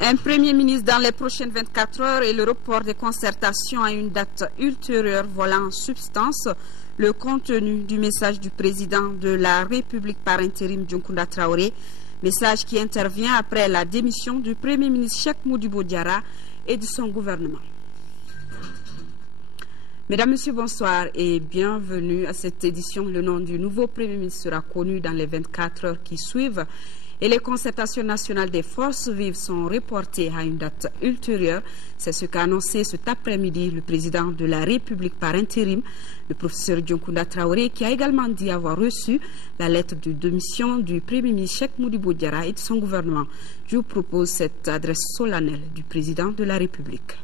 Un Premier ministre dans les prochaines 24 heures et le report des concertations à une date ultérieure, voilà en substance le contenu du message du président de la République par intérim Dioncounda Traoré, message qui intervient après la démission du Premier ministre Cheikh Modibo Diarra et de son gouvernement. Mesdames, Messieurs, bonsoir et bienvenue à cette édition. Le nom du nouveau Premier ministre sera connu dans les 24 heures qui suivent et les concertations nationales des forces vives sont reportées à une date ultérieure. C'est ce qu'a annoncé cet après-midi le président de la République par intérim, le professeur Dioncounda Traoré, qui a également dit avoir reçu la lettre de démission du Premier ministre Cheikh Modibo Diarra et de son gouvernement. Je vous propose cette adresse solennelle du président de la République.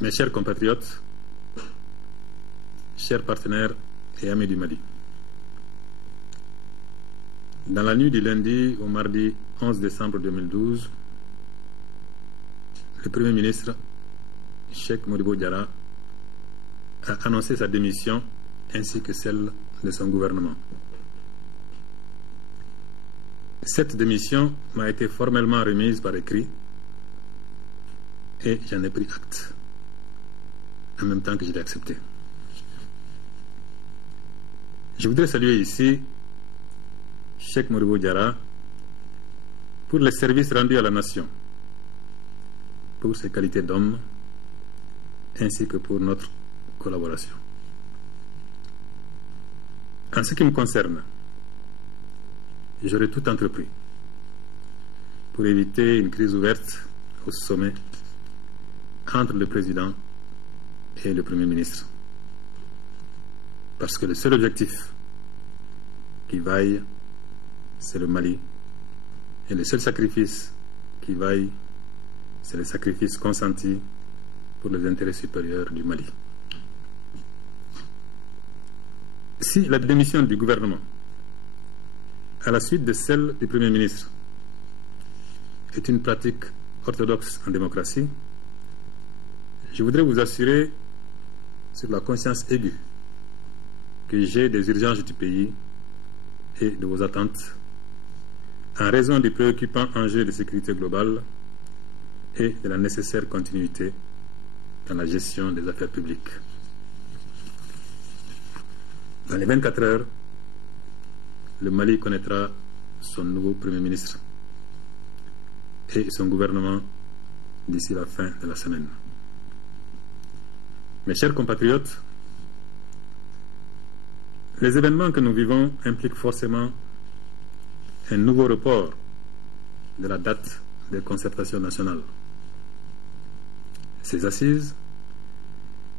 Mes chers compatriotes, chers partenaires et amis du Mali, dans la nuit du lundi au mardi 11 décembre 2012, le Premier ministre Cheikh Modibo Diarra a annoncé sa démission ainsi que celle de son gouvernement. Cette démission m'a été formellement remise par écrit et j'en ai pris acte, en même temps que je l'ai accepté. Je voudrais saluer ici Cheikh Modibo Diarra pour les services rendus à la nation, pour ses qualités d'homme, ainsi que pour notre collaboration. En ce qui me concerne, j'aurai tout entrepris pour éviter une crise ouverte au sommet entre le président et le Premier ministre. Parce que le seul objectif qui vaille, c'est le Mali. Et le seul sacrifice qui vaille, c'est le sacrifice consenti pour les intérêts supérieurs du Mali. Si la démission du gouvernement, à la suite de celle du Premier ministre, est une pratique orthodoxe en démocratie, je voudrais vous assurer sur la conscience aiguë que j'ai des urgences du pays et de vos attentes en raison du préoccupant enjeu de sécurité globale et de la nécessaire continuité dans la gestion des affaires publiques. Dans les 24 heures, le Mali connaîtra son nouveau Premier ministre et son gouvernement d'ici la fin de la semaine. Mes chers compatriotes, les événements que nous vivons impliquent forcément un nouveau report de la date des concertations nationales. Ces assises,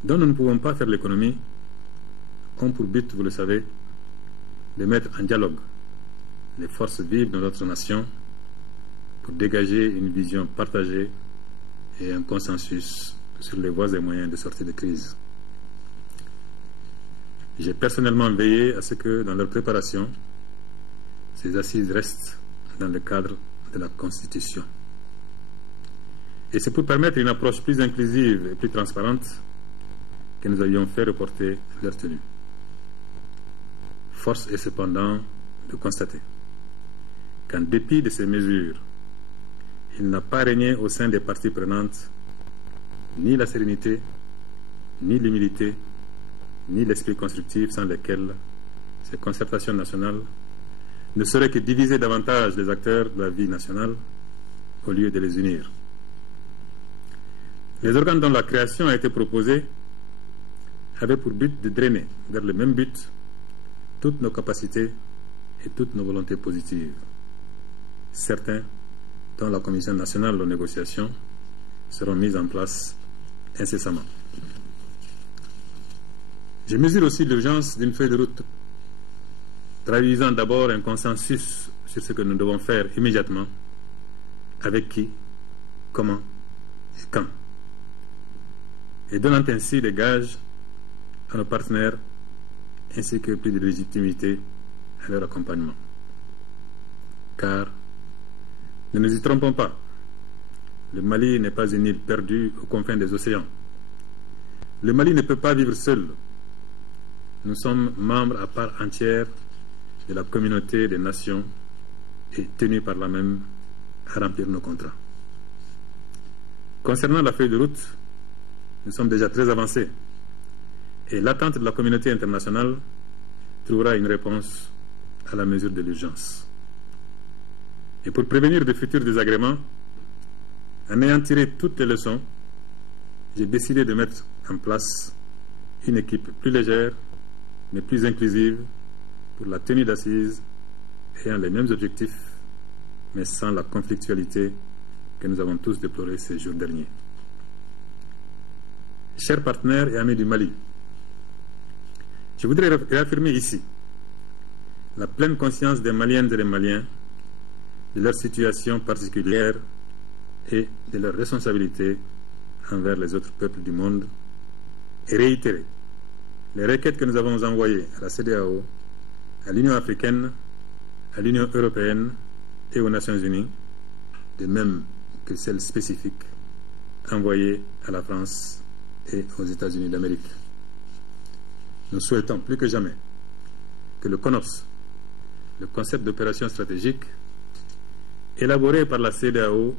dont nous ne pouvons pas faire l'économie, ont pour but, vous le savez, de mettre en dialogue les forces vives de notre nation pour dégager une vision partagée et un consensus sur les voies et moyens de sortie de crise. J'ai personnellement veillé à ce que, dans leur préparation, ces assises restent dans le cadre de la Constitution. Et c'est pour permettre une approche plus inclusive et plus transparente que nous avions fait reporter leur tenue. Force est cependant de constater qu'en dépit de ces mesures, il n'a pas régné au sein des parties prenantes ni la sérénité, ni l'humilité, ni l'esprit constructif sans lesquels ces concertations nationales ne seraient que diviser davantage les acteurs de la vie nationale au lieu de les unir. Les organes dont la création a été proposée avaient pour but de drainer vers le même but toutes nos capacités et toutes nos volontés positives. Certains, dont la Commission nationale de négociation, seront mis en place incessamment. Je mesure aussi l'urgence d'une feuille de route traduisant d'abord un consensus sur ce que nous devons faire immédiatement, avec qui, comment et quand, et donnant ainsi des gages à nos partenaires ainsi que plus de légitimité à leur accompagnement. Car, ne nous y trompons pas, le Mali n'est pas une île perdue aux confins des océans. Le Mali ne peut pas vivre seul. Nous sommes membres à part entière de la communauté des nations et tenus par là même à remplir nos contrats. Concernant la feuille de route, nous sommes déjà très avancés et l'attente de la communauté internationale trouvera une réponse à la mesure de l'urgence. Et pour prévenir de futurs désagréments, en ayant tiré toutes les leçons, j'ai décidé de mettre en place une équipe plus légère, mais plus inclusive, pour la tenue d'assises ayant les mêmes objectifs, mais sans la conflictualité que nous avons tous déplorée ces jours derniers. Chers partenaires et amis du Mali, je voudrais réaffirmer ici la pleine conscience des Maliennes et des Maliens de leur situation particulière et de leur responsabilité envers les autres peuples du monde et réitérer les requêtes que nous avons envoyées à la CEDEAO, à l'Union africaine, à l'Union européenne et aux Nations unies, de même que celles spécifiques envoyées à la France et aux États-Unis d'Amérique. Nous souhaitons plus que jamais que le CONOPS, le concept d'opération stratégique, élaboré par la CEDEAO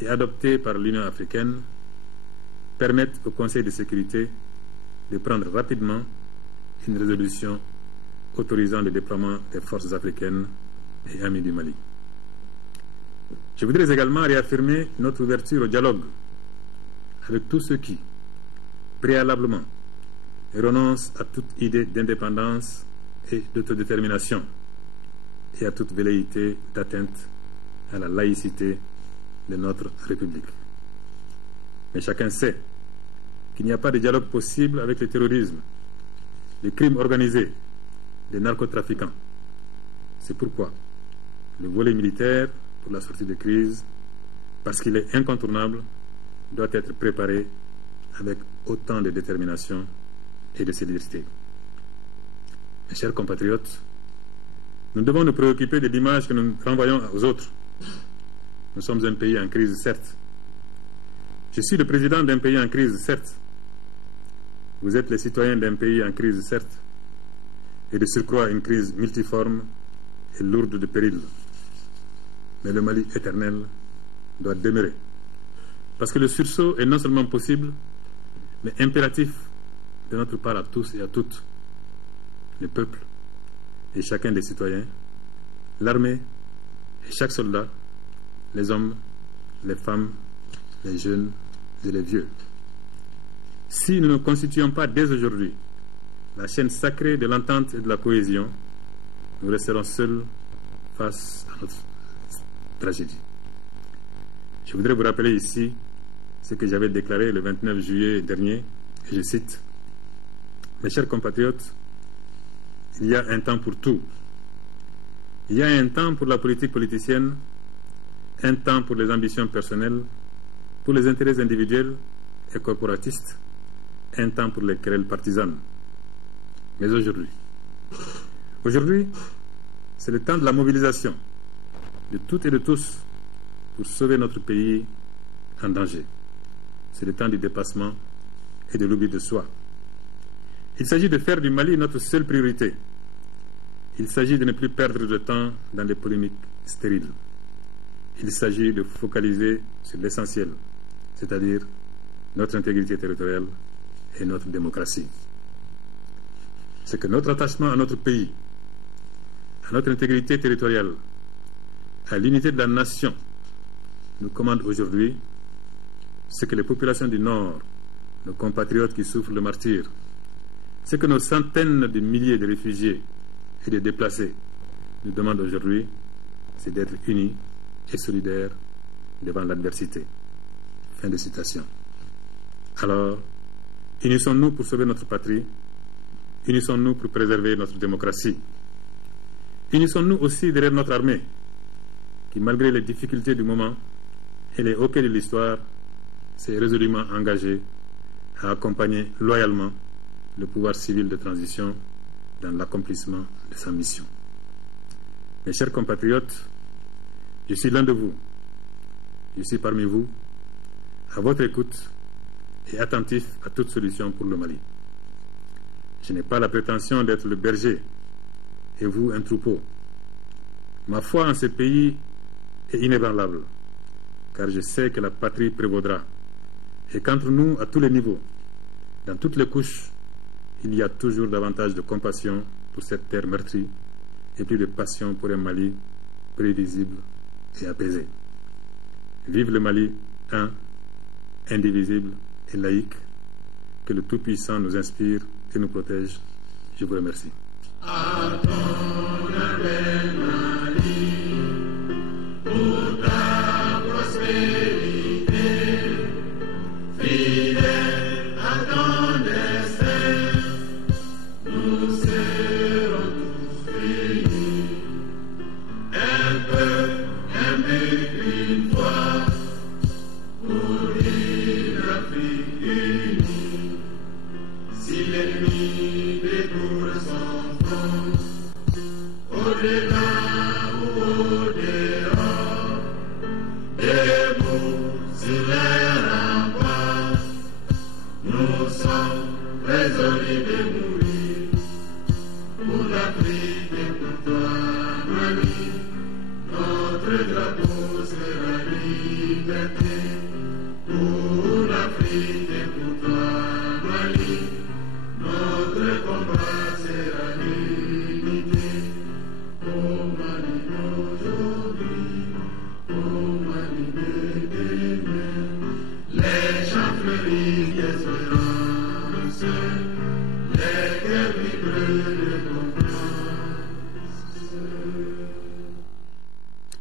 et adopté par l'Union africaine, permette au Conseil de sécurité de prendre rapidement une résolution autorisant le déploiement des forces africaines et amies du Mali. Je voudrais également réaffirmer notre ouverture au dialogue avec tous ceux qui, préalablement, renoncent à toute idée d'indépendance et d'autodétermination et à toute velléité d'atteinte à la laïcité de notre République. Mais chacun sait qu'il n'y a pas de dialogue possible avec le terrorisme, le crime organisé, les narcotrafiquants. C'est pourquoi le volet militaire pour la sortie de crise, parce qu'il est incontournable, doit être préparé avec autant de détermination et de célérité. Mes chers compatriotes, nous devons nous préoccuper de l'image que nous renvoyons aux autres. Nous sommes un pays en crise, certes. Je suis le président d'un pays en crise, certes. Vous êtes les citoyens d'un pays en crise, certes. Et de surcroît une crise multiforme et lourde de périls. Mais le Mali éternel doit demeurer. Parce que le sursaut est non seulement possible, mais impératif de notre part à tous et à toutes, le peuple et chacun des citoyens, l'armée et chaque soldat, les hommes, les femmes, les jeunes et les vieux. Si nous ne constituons pas dès aujourd'hui la chaîne sacrée de l'entente et de la cohésion, nous resterons seuls face à notre tragédie. Je voudrais vous rappeler ici ce que j'avais déclaré le 29 juillet dernier, et je cite: « Mes chers compatriotes, il y a un temps pour tout. Il y a un temps pour la politique politicienne, un temps pour les ambitions personnelles, pour les intérêts individuels et corporatistes, un temps pour les querelles partisanes. Mais aujourd'hui, c'est le temps de la mobilisation de toutes et de tous pour sauver notre pays en danger. C'est le temps du dépassement et de l'oubli de soi. Il s'agit de faire du Mali notre seule priorité. Il s'agit de ne plus perdre de temps dans des polémiques stériles. Il s'agit de focaliser sur l'essentiel, c'est-à-dire notre intégrité territoriale et notre démocratie. C'est que notre attachement à notre pays, à notre intégrité territoriale, à l'unité de la nation, nous commande aujourd'hui ce que les populations du Nord, nos compatriotes qui souffrent le martyre, ce que nos centaines de milliers de réfugiés et de déplacés nous demandent aujourd'hui, c'est d'être unis et solidaires devant l'adversité. Fin de citation. Alors, unissons-nous pour sauver notre patrie, unissons-nous pour préserver notre démocratie. Unissons-nous aussi derrière notre armée, qui, malgré les difficultés du moment et les hoquets de l'histoire, s'est résolument engagée à accompagner loyalement le pouvoir civil de transition dans l'accomplissement de sa mission. Mes chers compatriotes, je suis l'un de vous. Je suis parmi vous, à votre écoute et attentif à toute solution pour le Mali. Je n'ai pas la prétention d'être le berger et vous un troupeau. Ma foi en ce pays est inébranlable, car je sais que la patrie prévaudra et qu'entre nous, à tous les niveaux, dans toutes les couches, il y a toujours davantage de compassion pour cette terre meurtrie et plus de passion pour un Mali prévisible et apaisé. Vive le Mali, un, indivisible et laïque, que le Tout-Puissant nous inspire et nous protège. Je vous remercie. Pour ta prospérité, fidèle à ton destin, nous serons tous réunis. Un peuple, un but, une foi, pour une Afrique unie. Si l'ennemi découvre son front, au-delà ou au-dehors, debout sur les remparts, nous sommes résolus de mourir pour l'Afrique et pour toi, Mali. Notre drapeau sera liberté pour l'Afrique et pour toi, Mali. Notre combat sera l'unité. Oh Mali d'aujourd'hui, oh Mali de demain, les champs fleuris d'espérance, les cœurs vibrent de confiance.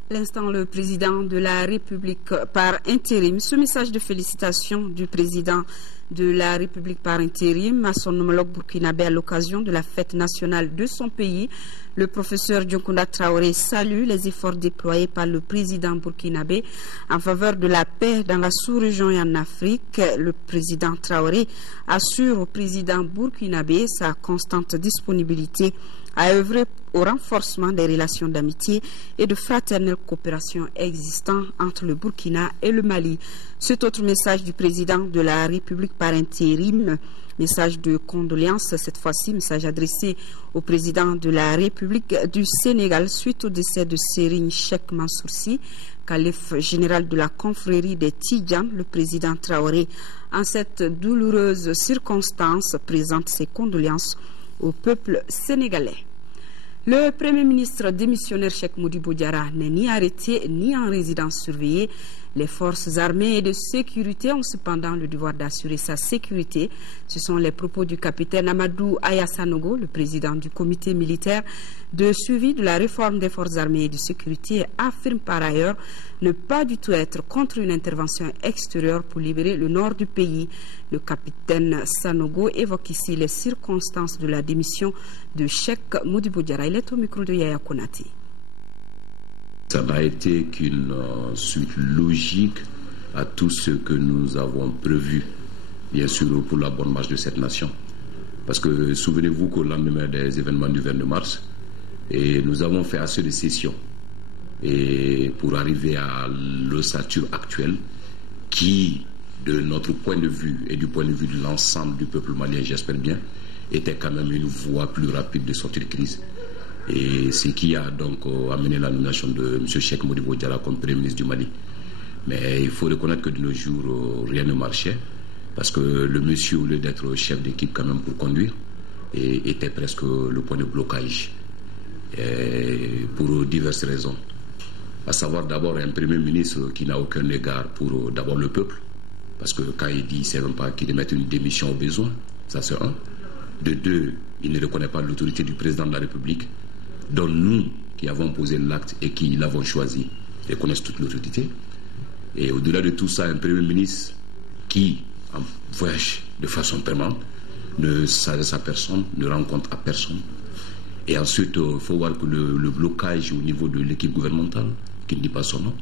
L'instant, le président de la République par intérim. Ce message de félicitations du président de la République par intérim à son homologue burkinabé à l'occasion de la fête nationale de son pays. Le professeur Dioncounda Traoré salue les efforts déployés par le président burkinabé en faveur de la paix dans la sous-région et en Afrique. Le président Traoré assure au président burkinabé sa constante disponibilité à œuvrer au renforcement des relations d'amitié et de fraternelle coopération existant entre le Burkina et le Mali. Cet autre message du président de la République par intérim, message de condoléances, cette fois-ci, message adressé au président de la République du Sénégal suite au décès de Serigne Cheikh Mansour Sy, calife général de la confrérie des Tidjanes. Le président Traoré, en cette douloureuse circonstance, présente ses condoléances au peuple sénégalais. Le Premier ministre démissionnaire Cheikh Modibo Diarra n'est ni arrêté ni en résidence surveillée. Les forces armées et de sécurité ont cependant le devoir d'assurer sa sécurité. Ce sont les propos du capitaine Amadou Aya Sanogo, le président du comité militaire de suivi de la réforme des forces armées et de sécurité, affirme par ailleurs ne pas du tout être contre une intervention extérieure pour libérer le nord du pays. Le capitaine Sanogo évoque ici les circonstances de la démission de Cheikh Modibo Diarra. Il est au micro de Yaya Konati. Ça n'a été qu'une suite logique à tout ce que nous avons prévu, bien sûr, pour la bonne marche de cette nation. Parce que souvenez-vous qu'au lendemain des événements du 22 mars, et nous avons fait assez de sessions et pour arriver à l'ossature actuelle. qui, de notre point de vue et du point de vue de l'ensemble du peuple malien, j'espère bien, était quand même une voie plus rapide de sortie de crise. Et ce qui a donc amené la nomination de M. Cheikh Modibo Diarra comme Premier ministre du Mali. Mais il faut reconnaître que de nos jours, rien ne marchait, parce que le monsieur, au lieu d'être chef d'équipe quand même pour conduire, était presque le point de blocage, pour diverses raisons. À savoir d'abord un Premier ministre qui n'a aucun égard pour d'abord le peuple, parce que quand il dit, c'est même pas qu'il mette une démission au besoin, ça c'est un. De deux, il ne reconnaît pas l'autorité du président de la République, dont nous, qui avons posé l'acte et qui l'avons choisi, reconnaissent toute l'autorité. Et au-delà de tout ça, un Premier ministre qui, en voyage de façon permanente, ne s'adresse à personne, ne rend compte à personne. Et ensuite, il faut voir que le blocage au niveau de l'équipe gouvernementale, qui ne dit pas son nom,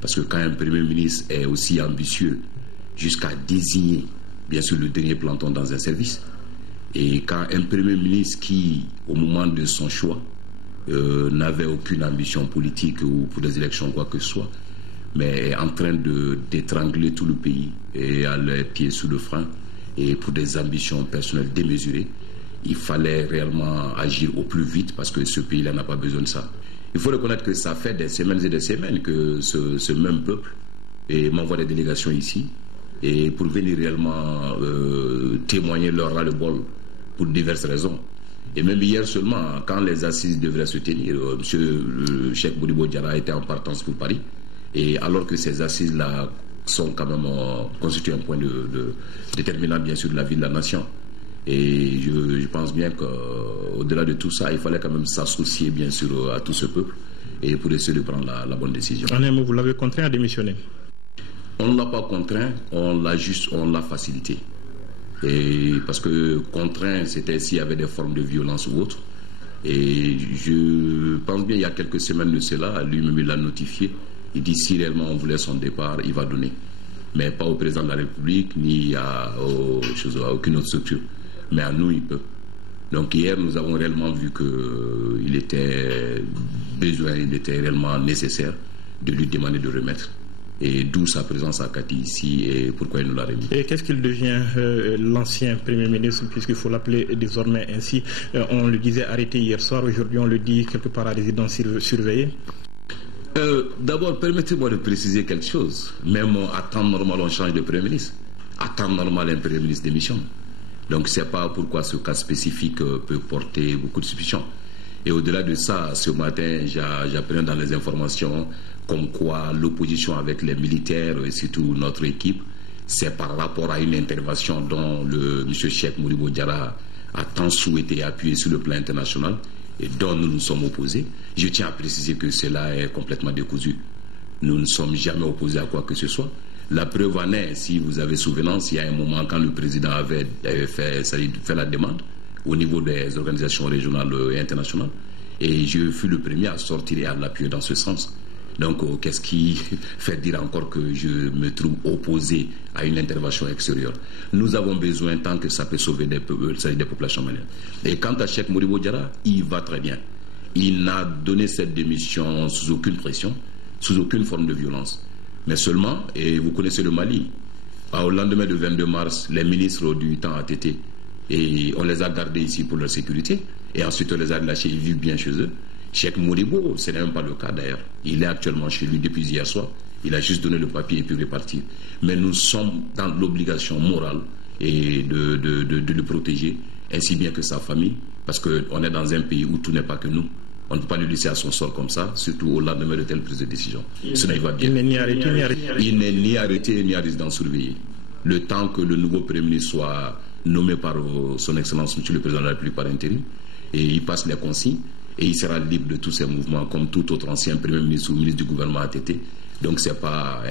parce que quand un Premier ministre est aussi ambitieux jusqu'à désigner, bien sûr, le dernier planton dans un service, et quand un Premier ministre qui, au moment de son choix, n'avait aucune ambition politique ou pour des élections ou quoi que ce soit, mais est en train d'étrangler tout le pays et à les pieds sous le frein, et pour des ambitions personnelles démesurées, il fallait réellement agir au plus vite parce que ce pays-là n'a pas besoin de ça. Il faut reconnaître que ça fait des semaines et des semaines que ce même peuple m'envoie des délégations ici et pour venir réellement témoigner leur ras-le-bol pour diverses raisons. Et même hier seulement, quand les assises devraient se tenir, M. Cheikh Modibo Diarra était en partance pour Paris. Et alors que ces assises-là sont quand même constituent un point de déterminant bien sûr de la vie de la nation. Et je pense bien qu'au-delà de tout ça, il fallait quand même s'associer bien sûr à tout ce peuple et pour essayer de prendre la bonne décision. En un mot, vous l'avez contraint à démissionner? On ne l'a pas contraint, on l'a facilité. Et parce que contraint, c'était s'il y avait des formes de violence ou autre. Et je pense bien il y a quelques semaines de cela, lui-même il l'a notifié. Il dit si réellement on voulait son départ, il va donner. Mais pas au président de la République, ni à aucune autre structure. Mais à nous, il peut. Donc hier, nous avons réellement vu qu'il était besoin, il était réellement nécessaire de lui demander de remettre. Et d'où sa présence à Kati ici et pourquoi il nous l'a remis. Et qu'est-ce qu'il devient l'ancien Premier ministre, puisqu'il faut l'appeler désormais ainsi? On le disait arrêté hier soir, aujourd'hui on le dit quelque part à résidence surveillée. D'abord, permettez-moi de préciser quelque chose. Même à temps normal, on change de Premier ministre. À temps normal, un Premier ministre démissionne. Donc, je ne sais pas pourquoi ce cas spécifique peut porter beaucoup de suspicions. Et au-delà de ça, ce matin, j'apprenais dans les informations comme quoi l'opposition avec les militaires et surtout notre équipe, c'est par rapport à une intervention dont le M. Cheikh Modibo Diarra a tant souhaité et appuyé sur le plan international et dont nous nous sommes opposés. Je tiens à préciser que cela est complètement décousu. Nous ne sommes jamais opposés à quoi que ce soit. La preuve en est, si vous avez souvenance, il y a un moment quand le président avait fait la demande au niveau des organisations régionales et internationales, et je fus le premier à sortir et à l'appuyer dans ce sens. Donc, qu'est-ce qui fait dire encore que je me trouve opposé à une intervention extérieure? Nous avons besoin, tant que ça peut sauver des populations maliennes. Et quant à Cheikh Modibo Diarra, il va très bien. Il n'a donné cette démission sous aucune pression, sous aucune forme de violence. Mais seulement, et vous connaissez le Mali, au lendemain du 22 mars, les ministres du temps ont été, et on les a gardés ici pour leur sécurité, et ensuite on les a lâchés, ils vivent bien chez eux. Cheikh Modibo, ce n'est même pas le cas d'ailleurs. Il est actuellement chez lui depuis hier soir. Il a juste donné le papier et puis repartir. Mais nous sommes dans l'obligation morale et de le protéger, ainsi bien que sa famille, parce qu'on est dans un pays où tout n'est pas que nous. On ne peut pas le laisser à son sort comme ça, surtout au lendemain de telle prise de décision. Cela, il va bien. Il n'est ni arrêté ni arrêté. Il n'est ni arrêté ni à résidence surveillée. Le temps que le nouveau Premier ministre soit nommé par son Excellence, M. le Président de la République par intérim, et il passe les consignes, et il sera libre de tous ses mouvements, comme tout autre ancien Premier ministre ou ministre du gouvernement ATT. Donc, ce n'est pas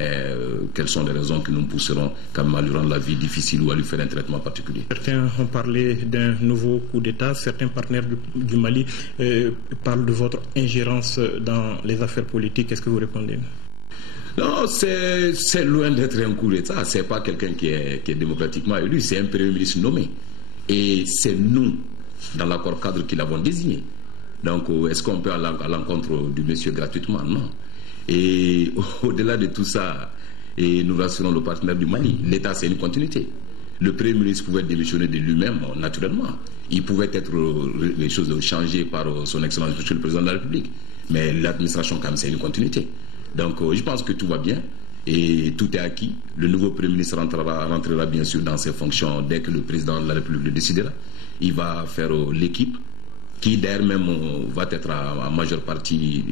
quelles sont les raisons que nous pousserons quand même à lui rendre la vie difficile ou à lui faire un traitement particulier. Certains ont parlé d'un nouveau coup d'État. Certains partenaires du Mali parlent de votre ingérence dans les affaires politiques. Qu'est-ce que vous répondez? Non, c'est loin d'être un coup d'État. Ce n'est pas quelqu'un qui est démocratiquement élu. C'est un Premier ministre nommé. Et c'est nous, dans l'accord cadre, qui l'avons désigné. Donc, est-ce qu'on peut aller à l'encontre du monsieur gratuitement? Non. Et au-delà de tout ça, et nous resterons le partenaire du Mali. L'État, c'est une continuité. Le Premier ministre pouvait démissionner de lui-même, naturellement. Il pouvait être les choses changées par son Excellence, Monsieur le Président de la République. Mais l'administration, quand même, c'est une continuité. Donc, je pense que tout va bien et tout est acquis. Le nouveau Premier ministre rentrera bien sûr dans ses fonctions dès que le Président de la République le décidera. Il va faire l'équipe qui, d'ailleurs, même va être en majeure partie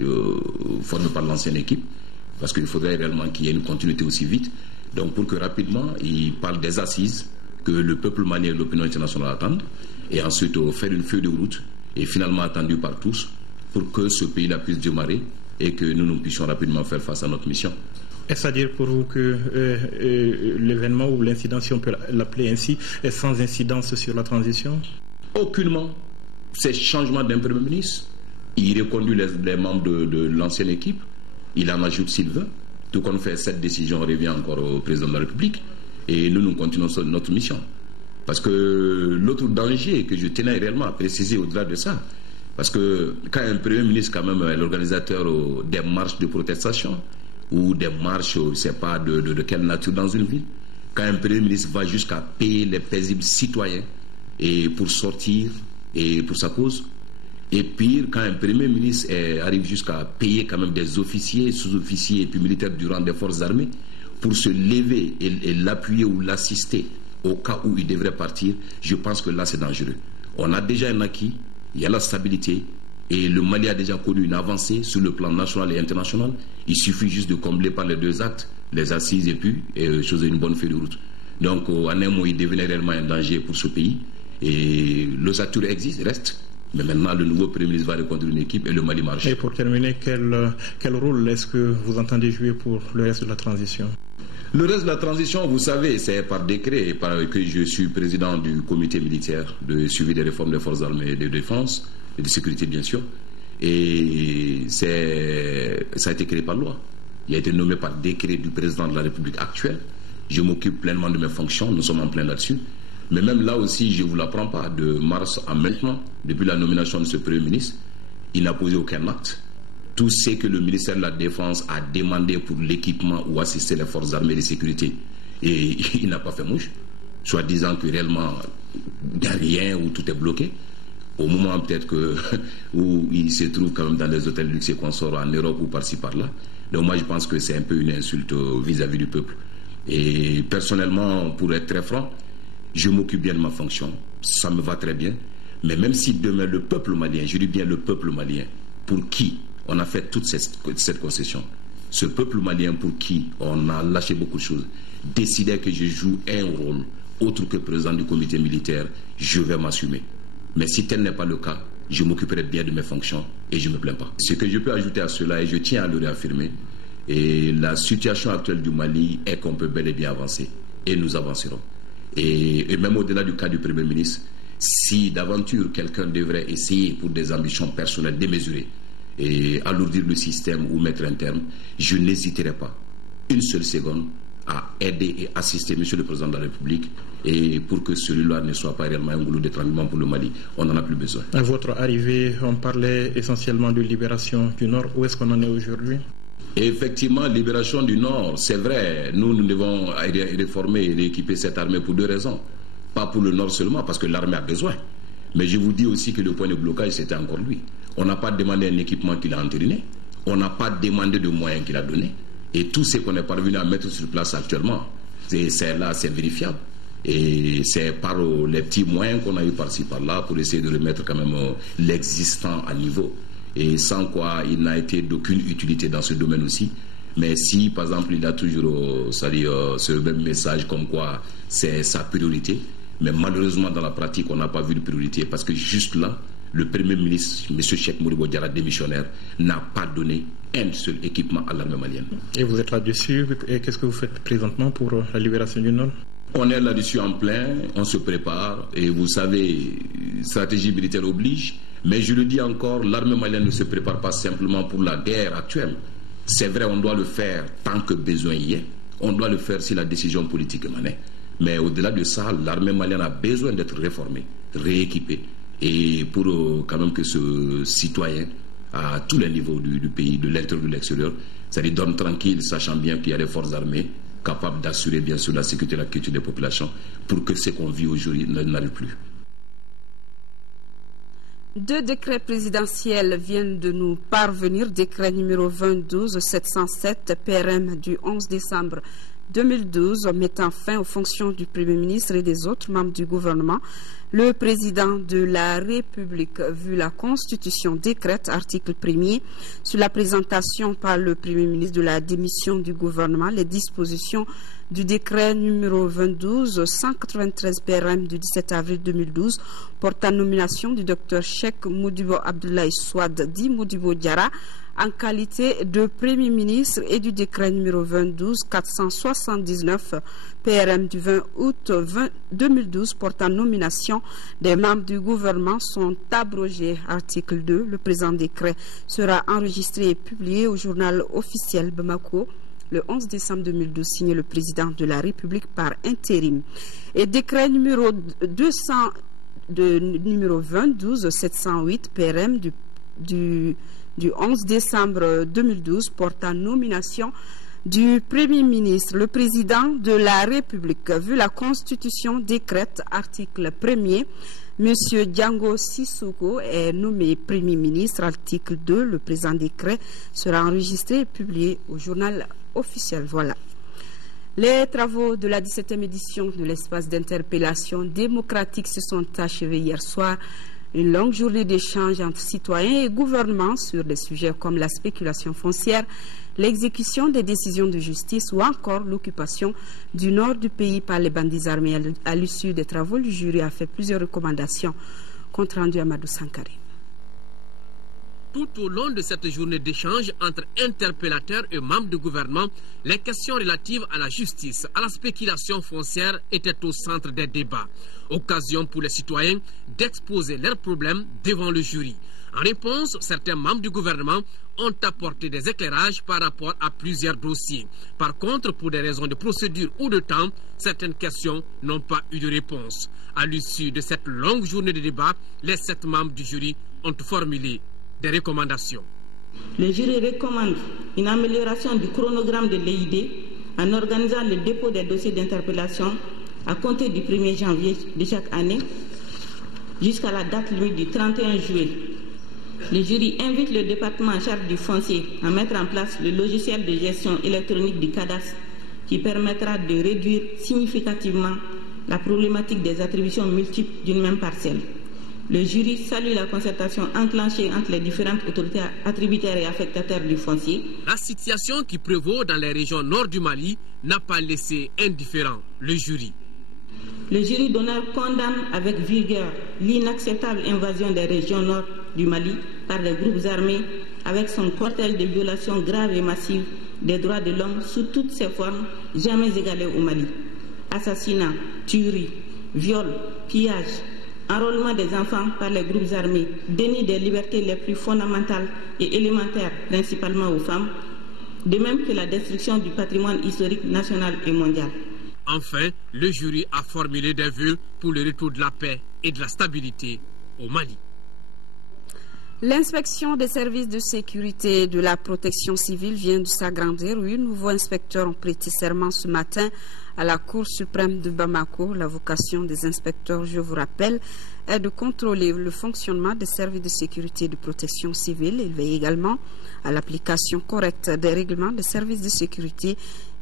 formée par l'ancienne équipe, parce qu'il faudrait réellement qu'il y ait une continuité aussi vite. Donc, pour que rapidement, il parle des assises que le peuple malien et l'opinion internationale attendent, et ensuite faire une feuille de route, et finalement attendue par tous, pour que ce pays-là puisse démarrer et que nous puissions rapidement faire face à notre mission. Est-ce à dire pour vous que l'événement ou l'incident, si on peut l'appeler ainsi, est sans incidence sur la transition? Aucunement. C'est changement d'un Premier ministre. Il reconduit les membres de l'ancienne équipe. Il en ajoute s'il veut. Tout qu'on fait, cette décision revient encore au Président de la République. Et nous continuons notre mission. Parce que l'autre danger que je tenais réellement à préciser au-delà de ça, parce que quand un Premier ministre quand même est l'organisateur des marches de protestation, ou des marches, je ne sais pas de quelle nature dans une ville, quand un Premier ministre va jusqu'à payer les paisibles citoyens et pour sortir et pour sa cause, et pire, quand un Premier ministre arrive jusqu'à payer quand même des officiers, sous-officiers et puis militaires du rang des forces armées pour se lever et l'appuyer ou l'assister au cas où il devrait partir, je pense que là c'est dangereux. On a déjà un acquis, il y a la stabilité, et le Mali a déjà connu une avancée sur le plan national et international. Il suffit juste de combler par les deux actes, les assises et puis choisir une bonne feuille de route. Donc en un mot, il devenait réellement un danger pour ce pays. Et l'ossature existe, reste. Mais maintenant, le nouveau Premier ministre va reconduire une équipe et le Mali marche. Et pour terminer, quel rôle est-ce que vous entendez jouer pour le reste de la transition? Le reste de la transition, vous savez, c'est par décret que je suis président du comité militaire de suivi des réformes des forces armées et de défense et de sécurité, bien sûr. Et ça a été créé par loi. Il a été nommé par décret du président de la République actuelle. Je m'occupe pleinement de mes fonctions, nous sommes en plein là-dessus. Mais même là aussi, je ne vous l'apprends pas, de mars à maintenant, depuis la nomination de ce Premier ministre, il n'a posé aucun acte. Tout ce que le ministère de la Défense a demandé pour l'équipement ou assister les forces armées de sécurité, et il n'a pas fait mouche, soit disant que réellement, il n'y a rien ou tout est bloqué. Au moment peut-être où il se trouve quand même dans des hôtels luxe et consorts en Europe ou par-ci par-là. Donc moi je pense que c'est un peu une insulte vis-à-vis du peuple. Et personnellement, pour être très franc, je m'occupe bien de ma fonction, ça me va très bien. Mais même si demain le peuple malien, je dis bien le peuple malien, pour qui on a fait toute cette concession, ce peuple malien pour qui on a lâché beaucoup de choses, décidait que je joue un rôle autre que président du comité militaire, je vais m'assumer. Mais si tel n'est pas le cas, je m'occuperai bien de mes fonctions et je ne me plains pas. Ce que je peux ajouter à cela, et je tiens à le réaffirmer, et la situation actuelle du Mali est qu'on peut bel et bien avancer. Et nous avancerons. Et même au-delà du cas du Premier ministre, si d'aventure quelqu'un devrait essayer pour des ambitions personnelles démesurées et alourdir le système ou mettre un terme, je n'hésiterai pas une seule seconde à aider et assister M. le Président de la République, et pour que celui-là ne soit pas réellement un goulot d'étranglement pour le Mali. On n'en a plus besoin. À votre arrivée, on parlait essentiellement de libération du Nord. Où est-ce qu'on en est aujourd'hui? Effectivement, libération du Nord, c'est vrai. Nous devons réformer et rééquiper cette armée pour deux raisons. Pas pour le Nord seulement, parce que l'armée a besoin. Mais je vous dis aussi que le point de blocage, c'était encore lui. On n'a pas demandé un équipement qu'il a entériné. On n'a pas demandé de moyens qu'il a donnés. Et tout ce qu'on est parvenu à mettre sur place actuellement, c'est là, c'est vérifiable. Et c'est par les petits moyens qu'on a eu par-ci par-là pour essayer de remettre quand même l'existant à niveau. Et sans quoi il n'a été d'aucune utilité dans ce domaine aussi. Mais si, par exemple, il a toujours ce même message comme quoi c'est sa priorité, mais malheureusement dans la pratique, on n'a pas vu de priorité parce que juste là, le Premier ministre, M. Cheikh Modibo Diarra, démissionnaire, n'a pas donné un seul équipement à l'armée malienne. Et vous êtes là-dessus, et qu'est-ce que vous faites présentement pour la libération du Nord? On est là-dessus en plein, on se prépare, et vous savez, stratégie militaire oblige, mais je le dis encore, l'armée malienne ne se prépare pas simplement pour la guerre actuelle. C'est vrai, on doit le faire tant que besoin y est, on doit le faire si la décision politique émane. Mais au-delà de ça, l'armée malienne a besoin d'être réformée, rééquipée, et pour quand même que ce citoyen, à tous les niveaux du pays, de l'intérieur, de l'extérieur, c'est-à-dire dorme tranquille, sachant bien qu'il y a des forces armées capable d'assurer bien sûr la sécurité et la culture des populations pour que ce qu'on vit aujourd'hui n'arrive plus. 2 décrets présidentiels viennent de nous parvenir. Décret numéro 22-707 PRM du 11 décembre 2012 mettant fin aux fonctions du Premier ministre et des autres membres du gouvernement. Le président de la République, vu la Constitution, décrète, article 1er, sur la présentation par le Premier ministre de la démission du gouvernement, les dispositions du décret numéro 22-193 PRM du 17 avril 2012 portant nomination du Dr Cheikh Modibo Abdoulaye Souad dit Modibo Diarra en qualité de Premier ministre et du décret numéro 22-479 PRM du 20 août 2012 portant nomination des membres du gouvernement sont abrogés. Article 2. Le présent décret sera enregistré et publié au journal officiel Bamako le 11 décembre 2012, signé le président de la République par intérim. Et décret numéro 22-708 PRM du 11 décembre 2012 portant nomination du Premier ministre. Le président de la République, vu la Constitution, décrète, article 1er, M. Django Sissoko est nommé Premier ministre. Article 2, le présent décret sera enregistré et publié au journal officiel. Voilà. Les travaux de la 17e édition de l'espace d'interpellation démocratique se sont achevés hier soir. Une longue journée d'échange entre citoyens et gouvernements sur des sujets comme la spéculation foncière, l'exécution des décisions de justice ou encore l'occupation du nord du pays par les bandits armés. À l'issue des travaux, le jury a fait plusieurs recommandations. Compte rendu Amadou Sankari. Tout au long de cette journée d'échange entre interpellateurs et membres du gouvernement, les questions relatives à la justice, à la spéculation foncière étaient au centre des débats. Occasion pour les citoyens d'exposer leurs problèmes devant le jury. En réponse, certains membres du gouvernement ont apporté des éclairages par rapport à plusieurs dossiers. Par contre, pour des raisons de procédure ou de temps, certaines questions n'ont pas eu de réponse. À l'issue de cette longue journée de débat, les 7 membres du jury ont formulé des recommandations. Le jury recommande une amélioration du chronogramme de l'EID en organisant le dépôt des dossiers d'interpellation à compter du 1er janvier de chaque année jusqu'à la date limite du 31 juillet. Le jury invite le département en charge du foncier à mettre en place le logiciel de gestion électronique du cadastre qui permettra de réduire significativement la problématique des attributions multiples d'une même parcelle. Le jury salue la concertation enclenchée entre les différentes autorités attributaires et affectataires du foncier. La situation qui prévaut dans les régions nord du Mali n'a pas laissé indifférent le jury. Le jury d'honneur condamne avec vigueur l'inacceptable invasion des régions nord du Mali par des groupes armés avec son cortège de violations graves et massives des droits de l'homme sous toutes ses formes jamais égalées au Mali. Assassinats, tueries, viols, pillages, enrôlement des enfants par les groupes armés, déni des libertés les plus fondamentales et élémentaires, principalement aux femmes, de même que la destruction du patrimoine historique national et mondial. Enfin, le jury a formulé des vœux pour le retour de la paix et de la stabilité au Mali. L'inspection des services de sécurité et de la protection civile vient de s'agrandir. 8 nouveaux inspecteurs ont prêté serment ce matin à la Cour suprême de Bamako. La vocation des inspecteurs, je vous rappelle, est de contrôler le fonctionnement des services de sécurité et de protection civile. Ils veillent également à l'application correcte des règlements des services de sécurité.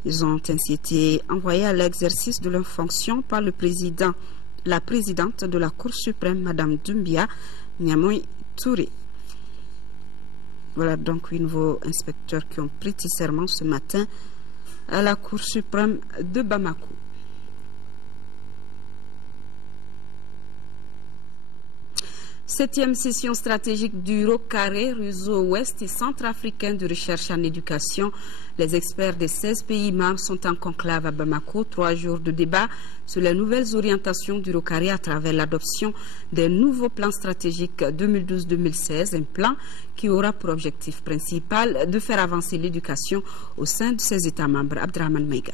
Ils ont ainsi été envoyés à l'exercice de leurs fonctions par la présidente de la Cour suprême, Mme Doumbia Niamoy Touré. Voilà donc 8 nouveaux inspecteurs qui ont prêté serment ce matin à la Cour suprême de Bamako. Septième session stratégique du ROCARE, réseau ouest et centrafricain de recherche en éducation. Les experts des 16 pays membres sont en conclave à Bamako. 3 jours de débat sur les nouvelles orientations du ROCARE à travers l'adoption des nouveaux plans stratégiques 2012-2016. Un plan qui aura pour objectif principal de faire avancer l'éducation au sein de ces États membres. Abdrahman Maïga.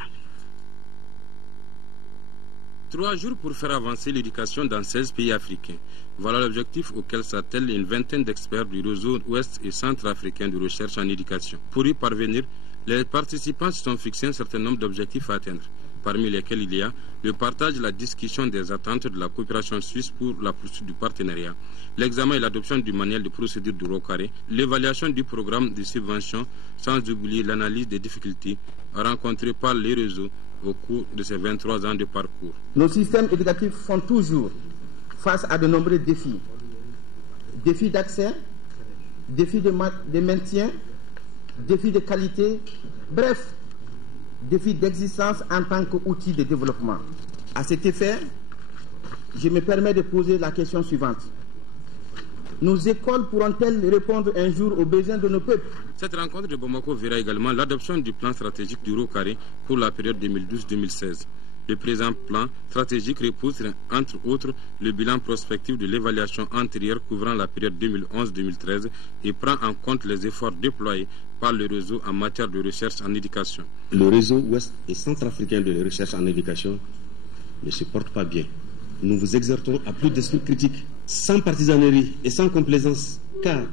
3 jours pour faire avancer l'éducation dans 16 pays africains. Voilà l'objectif auquel s'attelle une vingtaine d'experts du réseau ouest et centrafricain de recherche en éducation. Pour y parvenir, Les participants se sont fixés un certain nombre d'objectifs à atteindre, parmi lesquels il y a le partage et la discussion des attentes de la coopération suisse pour la poursuite du partenariat, l'examen et l'adoption du manuel de procédure du ROCARE, l'évaluation du programme de subvention, sans oublier l'analyse des difficultés rencontrées par les réseaux au cours de ces 23 ans de parcours. Nos systèmes éducatifs font toujours face à de nombreux défis. Défis d'accès, défis de maintien, défis de qualité, bref, défis d'existence en tant qu'outil de développement. À cet effet, je me permets de poser la question suivante. Nos écoles pourront-elles répondre un jour aux besoins de nos peuples? Cette rencontre de Bamako verra également l'adoption du plan stratégique du ROCARE pour la période 2012-2016. Le présent plan stratégique repose, entre autres, le bilan prospectif de l'évaluation antérieure couvrant la période 2011-2013 et prend en compte les efforts déployés par le réseau en matière de recherche en éducation. Le réseau ouest et centrafricain de recherche en éducation ne se porte pas bien. Nous vous exhortons à plus d'esprit critique, sans partisanerie et sans complaisance, car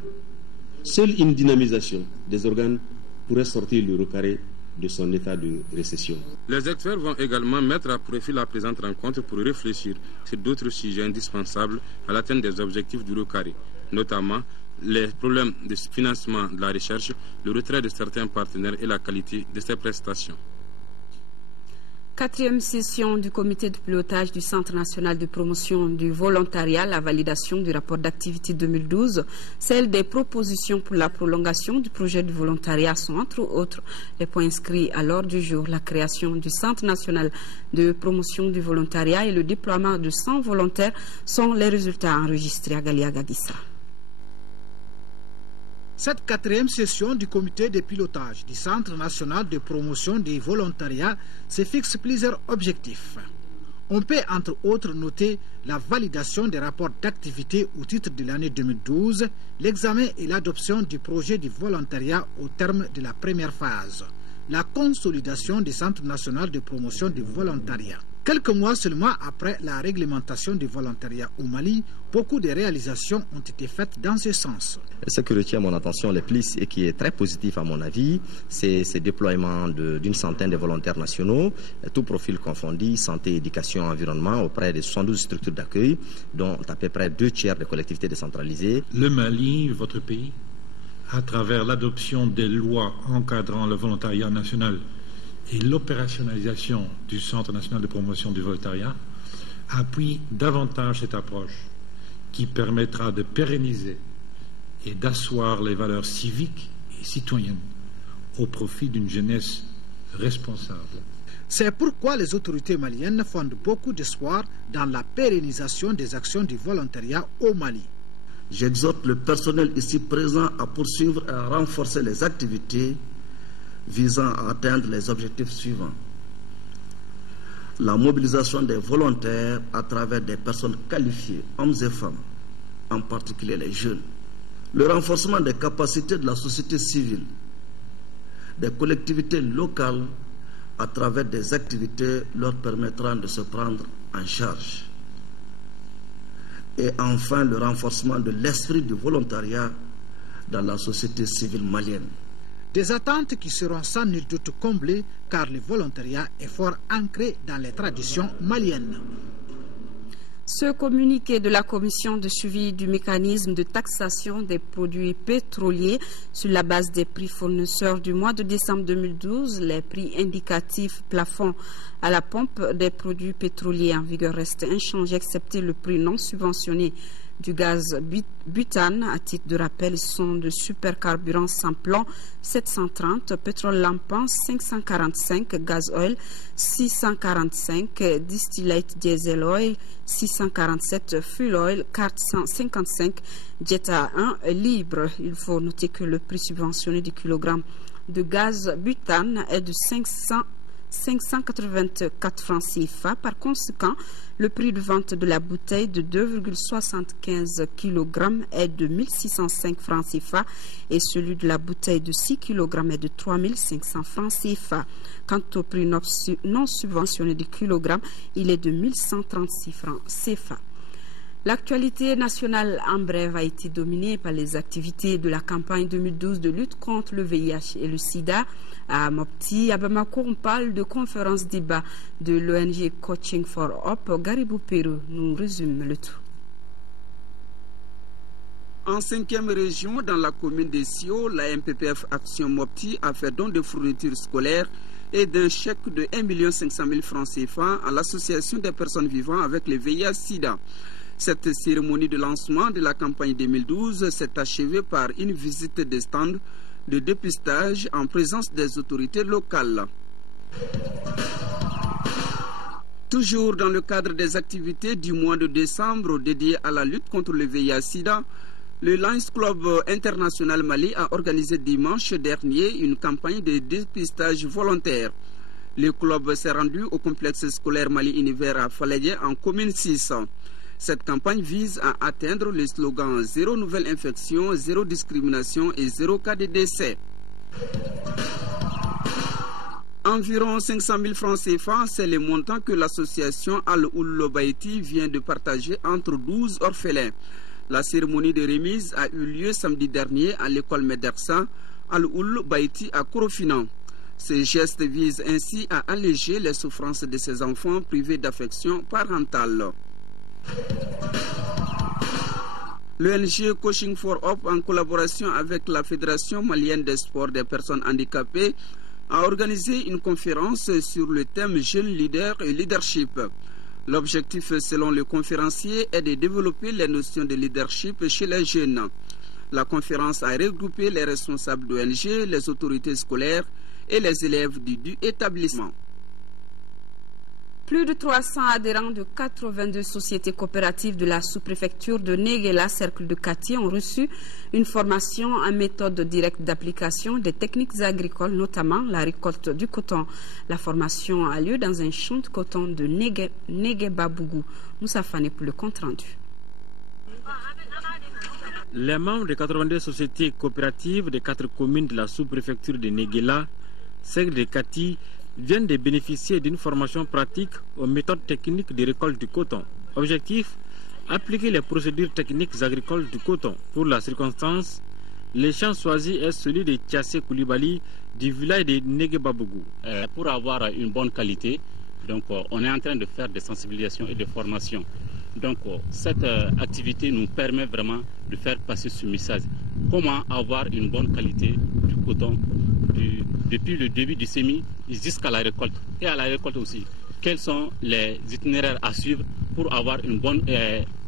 seule une dynamisation des organes pourrait sortir le ROCARE de son état de récession. Les experts vont également mettre à profit la présente rencontre pour réfléchir sur d'autres sujets indispensables à l'atteinte des objectifs du ROCARE, notamment les problèmes de financement de la recherche, le retrait de certains partenaires et la qualité de ses prestations. 4e session du comité de pilotage du Centre national de promotion du volontariat, la validation du rapport d'activité 2012, celle des propositions pour la prolongation du projet de volontariat sont entre autres les points inscrits à l'ordre du jour. La création du Centre national de promotion du volontariat et le déploiement de 100 volontaires sont les résultats enregistrés à Galia Gadissa. Cette 4e session du comité de pilotage du Centre national de promotion du volontariat se fixe plusieurs objectifs. On peut entre autres noter la validation des rapports d'activité au titre de l'année 2012, l'examen et l'adoption du projet du volontariat au terme de la première phase, la consolidation du Centre national de promotion du volontariat. Quelques mois seulement après la réglementation du volontariat au Mali, beaucoup de réalisations ont été faites dans ce sens. Ce qui retient mon attention le plus et qui est très positif à mon avis, c'est ce déploiement d'une centaine de volontaires nationaux, tout profil confondu, santé, éducation, environnement, auprès de 72 structures d'accueil, dont à peu près 2 tiers de collectivités décentralisées. Le Mali, votre pays, à travers l'adoption des lois encadrant le volontariat national et l'opérationnalisation du Centre national de promotion du volontariat, appuie davantage cette approche qui permettra de pérenniser et d'asseoir les valeurs civiques et citoyennes au profit d'une jeunesse responsable. C'est pourquoi les autorités maliennes fondent beaucoup d'espoir dans la pérennisation des actions du volontariat au Mali. J'exhorte le personnel ici présent à poursuivre et à renforcer les activités visant à atteindre les objectifs suivants. La mobilisation des volontaires à travers des personnes qualifiées, hommes et femmes, en particulier les jeunes. Le renforcement des capacités de la société civile, des collectivités locales à travers des activités leur permettront de se prendre en charge. Et enfin, le renforcement de l'esprit du volontariat dans la société civile malienne. Des attentes qui seront sans nul doute comblées car le volontariat est fort ancré dans les traditions maliennes. Ce communiqué de la Commission de suivi du mécanisme de taxation des produits pétroliers sur la base des prix fournisseurs du mois de décembre 2012, les prix indicatifs plafond à la pompe des produits pétroliers en vigueur restent inchangés excepté le prix non subventionné du gaz butane. À titre de rappel, sont de supercarburants sans plomb 730, pétrole lampant 545, gaz oil 645, distillate diesel oil 647, fuel oil 455, jet à 1 libre. Il faut noter que le prix subventionné du kilogramme de gaz butane est de 584 francs CFA. Par conséquent, le prix de vente de la bouteille de 2,75 kg est de 1605 francs CFA et celui de la bouteille de 6 kg est de 3500 francs CFA. Quant au prix non subventionné du kilogramme, il est de 1136 francs CFA. L'actualité nationale en bref a été dominée par les activités de la campagne 2012 de lutte contre le VIH et le sida. À Mopti, à Bamako, on parle de conférence débat de l'ONG Coaching for Hope. Garibou Pérou nous résume le tout. En 5e région, dans la commune de Sio, la MPPF Action Mopti a fait don de fournitures scolaires et d'un chèque de 1 500 000 francs CFA à l'association des personnes vivant avec le VIH-Sida. Cette cérémonie de lancement de la campagne 2012 s'est achevée par une visite des stands de dépistage en présence des autorités locales. Toujours dans le cadre des activités du mois de décembre dédiées à la lutte contre le VIH-Sida, le Lions Club International Mali a organisé dimanche dernier une campagne de dépistage volontaire. Le club s'est rendu au complexe scolaire Mali Univers à Falédié en commune 6. Cette campagne vise à atteindre le slogan « Zéro nouvelle infection, zéro discrimination et zéro cas de décès ». Environ 500 000 francs CFA, c'est le montant que l'association Al-Oul Baïti vient de partager entre 12 orphelins. La cérémonie de remise a eu lieu samedi dernier à l'école Medersa Al-Oul Baïti à Korofinan. Ce geste vise ainsi à alléger les souffrances de ces enfants privés d'affection parentale. L'ONG Coaching for Hope, en collaboration avec la Fédération malienne des sports des personnes handicapées, a organisé une conférence sur le thème Jeunes leaders et leadership. L'objectif, selon le conférencier, est de développer les notions de leadership chez les jeunes. La conférence a regroupé les responsables d'ONG, les autorités scolaires et les élèves du établissement. Plus de 300 adhérents de 82 sociétés coopératives de la sous-préfecture de Néguéla, cercle de Kati, ont reçu une formation en méthode directe d'application des techniques agricoles, notamment la récolte du coton. La formation a lieu dans un champ de coton de Négué-Babougou. Moussa Fane pour le compte-rendu. Les membres de 82 sociétés coopératives des 4 communes de la sous-préfecture de Néguéla, cercle de Kati, viennent de bénéficier d'une formation pratique aux méthodes techniques de récolte du coton. Objectif, appliquer les procédures techniques agricoles du coton. Pour la circonstance, le champ choisi est celui de Tiassé Koulibaly du village de Négué-Babougou. Pour avoir une bonne qualité, donc, on est en train de faire des sensibilisations et des formations. Donc cette activité nous permet vraiment de faire passer ce message. Comment avoir une bonne qualité du coton depuis le début du semis jusqu'à la récolte. Et à la récolte aussi, quels sont les itinéraires à suivre pour avoir une bonne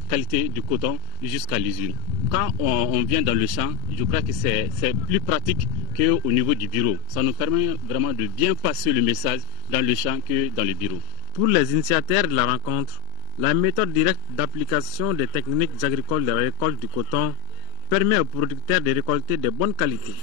qualité du coton jusqu'à l'usine. Quand on vient dans le champ, je crois que c'est plus pratique qu'au niveau du bureau. Ça nous permet vraiment de bien passer le message dans le champ que dans le bureau. Pour les initiateurs de la rencontre, la méthode directe d'application des techniques agricoles de la récolte du coton permet aux producteurs de récolter de bonnes qualités.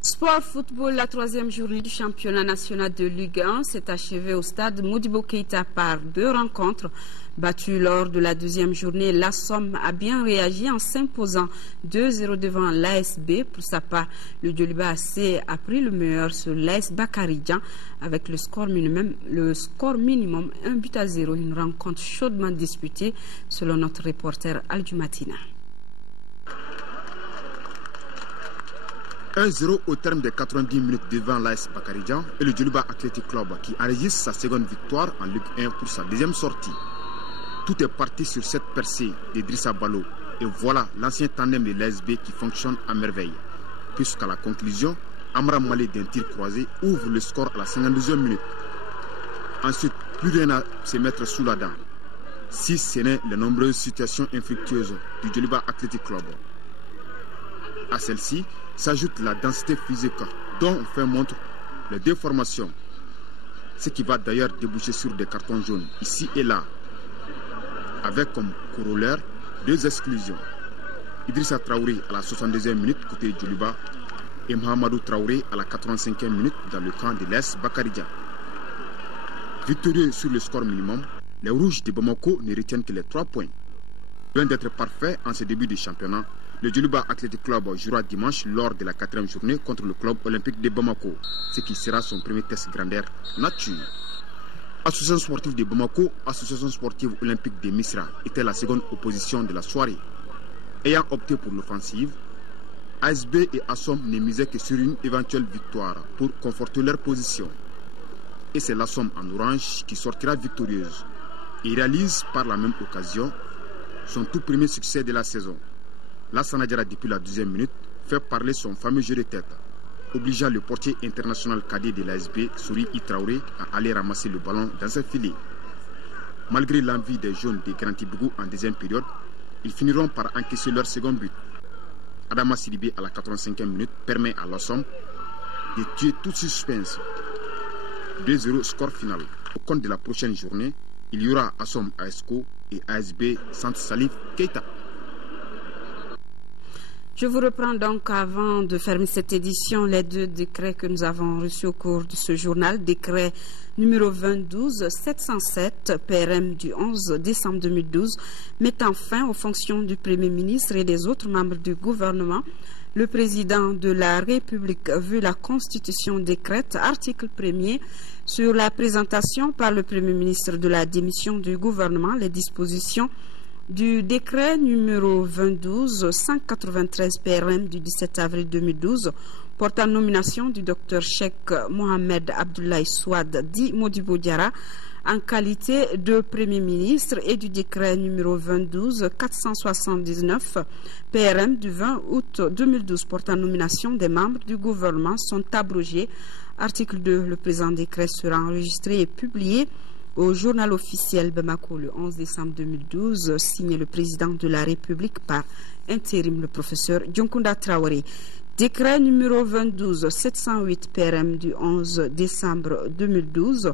Sport football, la 3e journée du championnat national de Ligue 1 s'est achevée au stade Modibo Keïta par 2 rencontres. Battu lors de la 2e journée, la Somme a bien réagi en s'imposant 2-0 devant l'ASB. Pour sa part, le Djoliba AC a pris le meilleur sur l'AS Bakaridjan avec le score minimum 1-0. Une rencontre chaudement disputée selon notre reporter Aljumatina. 1-0 au terme des 90 minutes devant l'AS Bakaridjan et le Djoliba Athletic Club qui enregistre sa seconde victoire en Ligue 1 pour sa 2e sortie. Tout est parti sur cette percée d'Idrissa Balo et voilà l'ancien tandem de l'ASB qui fonctionne à merveille. Puisqu'à la conclusion, Amra Malé d'un tir croisé ouvre le score à la 52e minute. Ensuite, plus rien à se mettre sous la dent. Si ce n'est les nombreuses situations infructueuses du Djoliba Athletic Club. À celle-ci s'ajoute la densité physique dont on fait montre les déformations, ce qui va d'ailleurs déboucher sur des cartons jaunes ici et là, avec comme corollaire 2 exclusions. Idrissa Traoré à la 62e minute côté Djoliba et Mohamedou Traoré à la 85e minute dans le camp de l'AS Bakaridjan. Victorieux sur le score minimum, les Rouges de Bamako ne retiennent que les 3 points. Loin d'être parfait en ce début de championnat, le Djoliba Athletic Club jouera dimanche lors de la 4e journée contre le club olympique de Bamako, ce qui sera son premier test grandeur nature. Association sportive de Bamako, Association sportive olympique de Misra était la seconde opposition de la soirée. Ayant opté pour l'offensive, ASB et Assom ne misaient que sur une éventuelle victoire pour conforter leur position. Et c'est l'Assom en orange qui sortira victorieuse et réalise par la même occasion son tout premier succès de la saison. Lassana Diarra, depuis la 12e minute, fait parler son fameux jeu de tête, obligeant le portier international cadet de l'ASB, Souri Traoré, à aller ramasser le ballon dans ses filets. Malgré l'envie des jaunes de Grand Tibougou en deuxième période, ils finiront par encaisser leur second but. Adama Sidibé, à la 85e minute, permet à l'Assom de tuer tout suspense. 2-0 score final. Au compte de la prochaine journée, il y aura Assom ASCO et ASB Sant Salif Keita. Je vous reprends donc avant de fermer cette édition les deux décrets que nous avons reçus au cours de ce journal. Décret numéro 22-707 PRM du 11 décembre 2012 mettant fin aux fonctions du Premier ministre et des autres membres du gouvernement. Le président de la République, vu la Constitution, décrète, article 1er, sur la présentation par le Premier ministre de la démission du gouvernement, les dispositions du décret numéro 22-193 PRM du 17 avril 2012 portant nomination du Dr Cheikh Mohamed Abdoulaye Souad dit Modibo Diarra en qualité de Premier ministre et du décret numéro 22-479 PRM du 20 août 2012 portant nomination des membres du gouvernement sont abrogés. Article 2. Le présent décret sera enregistré et publié au journal officiel Bamako le 11 décembre 2012, signé le président de la République par intérim, le professeur Dionkunda Traoré. Décret numéro 22-708 PRM du 11 décembre 2012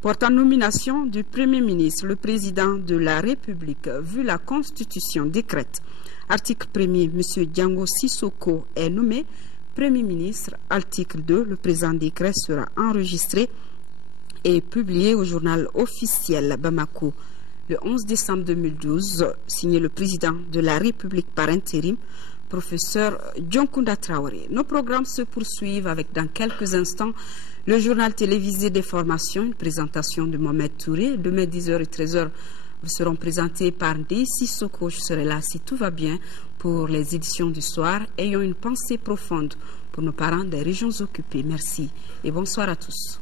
portant nomination du Premier ministre, le président de la République, vu la Constitution, décrète. Article 1er, M. Django Sissoko est nommé Premier ministre. Article 2, le présent décret sera enregistré et publié au journal officiel Bamako le 11 décembre 2012, signé le président de la République par intérim, professeur Dionkunda Traoré. Nos programmes se poursuivent avec dans quelques instants le journal télévisé des formations, une présentation de Mohamed Touré. Demain 10h et 13h vous seront présentés par Ndeye Sissoko. Je serai là si tout va bien pour les éditions du soir. Ayons une pensée profonde pour nos parents des régions occupées. Merci et bonsoir à tous.